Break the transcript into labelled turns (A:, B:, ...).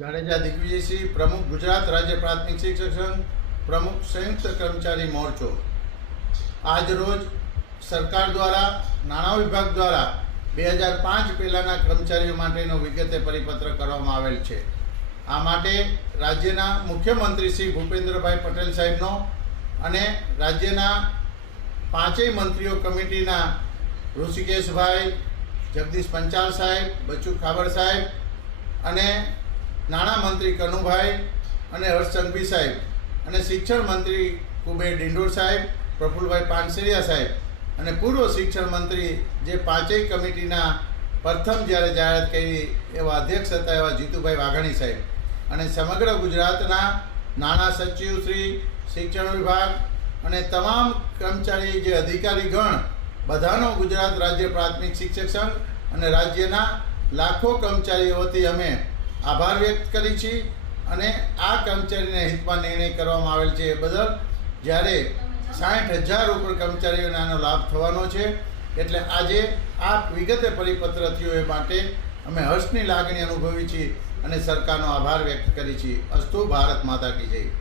A: જાડેજા દિગ્વિજયસિંહ પ્રમુખ ગુજરાત રાજ્ય પ્રાથમિક શિક્ષક સંઘ, પ્રમુખ સંયુક્ત કર્મચારી મોરચો. આજ રોજ સરકાર દ્વારા, નાણાં વિભાગ દ્વારા બે હજાર પાંચ પહેલાંના કર્મચારીઓ માટેનો વિગતે પરિપત્ર કરવામાં આવેલ છે. આ માટે રાજ્યના મુખ્યમંત્રી શ્રી ભૂપેન્દ્રભાઈ પટેલ સાહેબનો અને રાજ્યના પાંચેય મંત્રીઓ કમિટીના ઋષિકેશભાઈ, જગદીશ પંચાલ સાહેબ બચ્ચુ ખાબર સાહેબ અને નાણાં મંત્રી કનુભાઈ અને હર્ષચંદભી સાહેબ અને શિક્ષણ મંત્રી કુબેર ડિંડોર સાહેબ પ્રફુલભાઈ પાનસેરિયા સાહેબ અને પૂર્વ શિક્ષણ મંત્રી જે પાંચેય કમિટીના પ્રથમ જ્યારે જાહેરાત કરી એવા અધ્યક્ષ હતા એવા જીતુભાઈ વાઘાણી સાહેબ અને સમગ્ર ગુજરાતના નાણાં સચિવ શ્રી, શિક્ષણ વિભાગ અને તમામ કર્મચારી જે અધિકારી ગણ બધાનો ગુજરાત રાજ્ય પ્રાથમિક શિક્ષક સંઘ અને રાજ્યના લાખો કર્મચારીઓથી અમે આભાર વ્યક્ત કરી છીએ અને આ કર્મચારીના હિતમાં નિર્ણય કરવામાં આવેલ છે એ બદલ જ્યારે સાઠ હજાર ઉપર કર્મચારીઓને આનો લાભ થવાનો છે, એટલે આજે આ વિગતે પરિપત્ર થયો એ માટે અમે હર્ષની લાગણી અનુભવી છીએ અને સરકારનો આભાર વ્યક્ત કરી છીએ. અસ્તુ ભારત માતા કી જય.